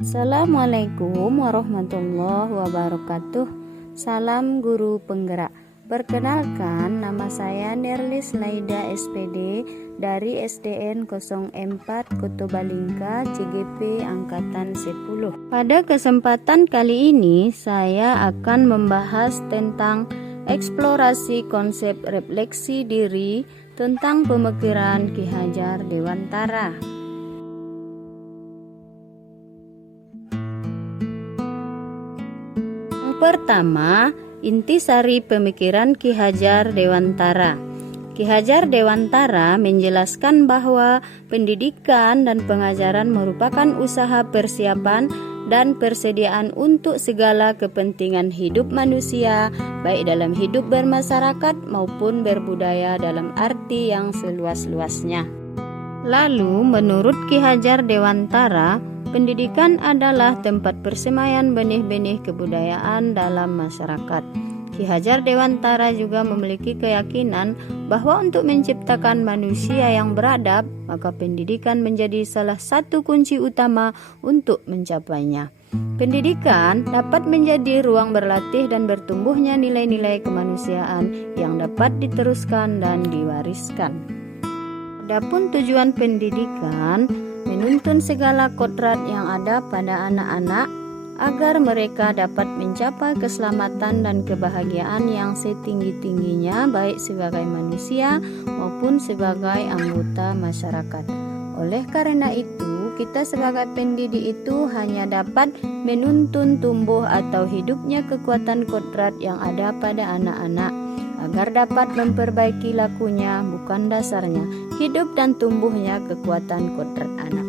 Assalamualaikum warahmatullahi wabarakatuh. Salam guru penggerak. Perkenalkan, nama saya Nerlis Laida SPD dari SDN 04 Kotobalingka CGP Angkatan 10. Pada kesempatan kali ini saya akan membahas tentang eksplorasi konsep refleksi diri tentang pemikiran Ki Hajar Dewantara. Pertama, intisari pemikiran Ki Hajar Dewantara. Ki Hajar Dewantara menjelaskan bahwa pendidikan dan pengajaran merupakan usaha persiapan dan persediaan untuk segala kepentingan hidup manusia, baik dalam hidup bermasyarakat maupun berbudaya dalam arti yang seluas-luasnya. Lalu, menurut Ki Hajar Dewantara, pendidikan adalah tempat persemaian benih-benih kebudayaan dalam masyarakat. Ki Hajar Dewantara juga memiliki keyakinan bahwa untuk menciptakan manusia yang beradab, maka pendidikan menjadi salah satu kunci utama untuk mencapainya. Pendidikan dapat menjadi ruang berlatih dan bertumbuhnya nilai-nilai kemanusiaan yang dapat diteruskan dan diwariskan. Adapun tujuan pendidikan menuntun segala kodrat yang ada pada anak-anak agar mereka dapat mencapai keselamatan dan kebahagiaan yang setinggi-tingginya baik sebagai manusia maupun sebagai anggota masyarakat. Oleh karena itu, kita sebagai pendidik itu hanya dapat menuntun tumbuh atau hidupnya kekuatan kodrat yang ada pada anak-anak agar dapat memperbaiki lakunya, bukan dasarnya, hidup dan tumbuhnya kekuatan kodrat anak.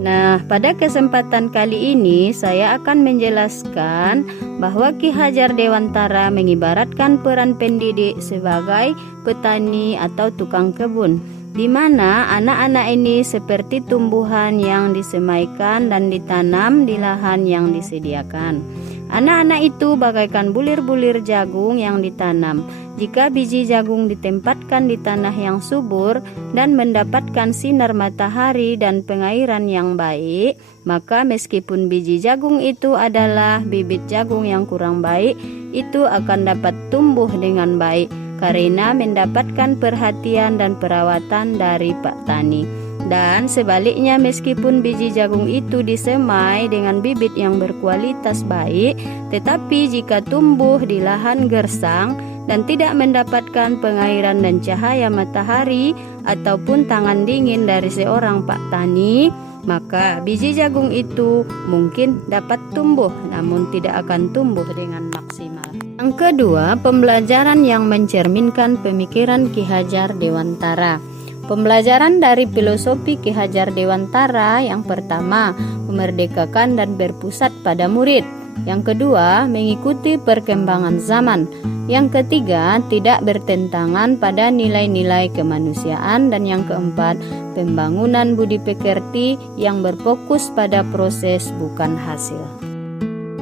Nah, pada kesempatan kali ini saya akan menjelaskan bahwa Ki Hajar Dewantara mengibaratkan peran pendidik sebagai petani atau tukang kebun, di mana anak-anak ini seperti tumbuhan yang disemaikan dan ditanam di lahan yang disediakan. Anak-anak itu bagaikan bulir-bulir jagung yang ditanam. Jika biji jagung ditempatkan di tanah yang subur dan mendapatkan sinar matahari dan pengairan yang baik, maka meskipun biji jagung itu adalah bibit jagung yang kurang baik, itu akan dapat tumbuh dengan baik karena mendapatkan perhatian dan perawatan dari Pak Tani. Dan sebaliknya, meskipun biji jagung itu disemai dengan bibit yang berkualitas baik, tetapi jika tumbuh di lahan gersang dan tidak mendapatkan pengairan dan cahaya matahari ataupun tangan dingin dari seorang Pak Tani, maka biji jagung itu mungkin dapat tumbuh namun tidak akan tumbuh dengan maksimal. Yang kedua, pembelajaran yang mencerminkan pemikiran Ki Hajar Dewantara. Pembelajaran dari filosofi Ki Hajar Dewantara yang pertama, memerdekakan dan berpusat pada murid. Yang kedua, mengikuti perkembangan zaman. Yang ketiga, tidak bertentangan pada nilai-nilai kemanusiaan. Dan yang keempat, pembangunan budi pekerti yang berfokus pada proses bukan hasil.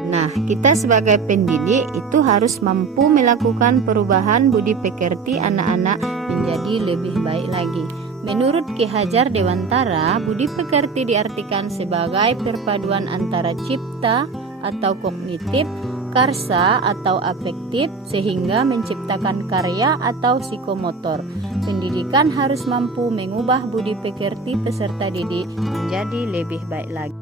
Nah, kita sebagai pendidik itu harus mampu melakukan perubahan budi pekerti anak-anak menjadi lebih baik lagi. Menurut Ki Hajar Dewantara, budi pekerti diartikan sebagai perpaduan antara cipta atau kognitif, karsa atau afektif, sehingga menciptakan karya atau psikomotor. Pendidikan harus mampu mengubah budi pekerti peserta didik menjadi lebih baik lagi.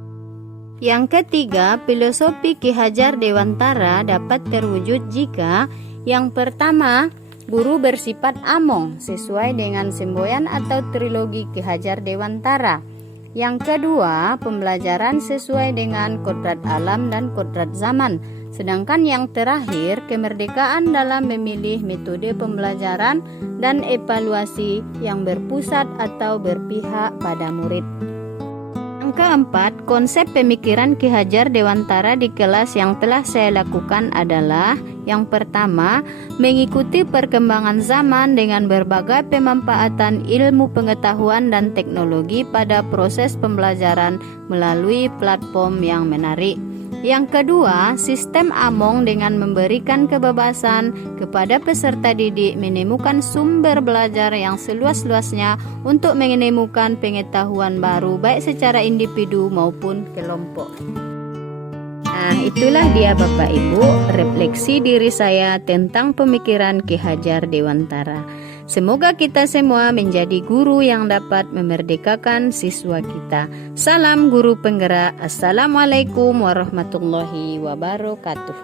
Yang ketiga, filosofi Ki Hajar Dewantara dapat terwujud jika yang pertama, guru bersifat among sesuai dengan semboyan atau trilogi Ki Hajar Dewantara. Yang kedua, pembelajaran sesuai dengan kodrat alam dan kodrat zaman. Sedangkan yang terakhir, kemerdekaan dalam memilih metode pembelajaran dan evaluasi yang berpusat atau berpihak pada murid. Yang keempat, konsep pemikiran Ki Hajar Dewantara di kelas yang telah saya lakukan adalah yang pertama, mengikuti perkembangan zaman dengan berbagai pemanfaatan ilmu pengetahuan dan teknologi pada proses pembelajaran melalui platform yang menarik. Yang kedua, sistem Among dengan memberikan kebebasan kepada peserta didik menemukan sumber belajar yang seluas-luasnya untuk menemukan pengetahuan baru baik secara individu maupun kelompok. Nah, itulah dia Bapak Ibu, refleksi diri saya tentang pemikiran Ki Hajar Dewantara. Semoga kita semua menjadi guru yang dapat memerdekakan siswa kita. Salam guru penggerak. Assalamualaikum warahmatullahi wabarakatuh.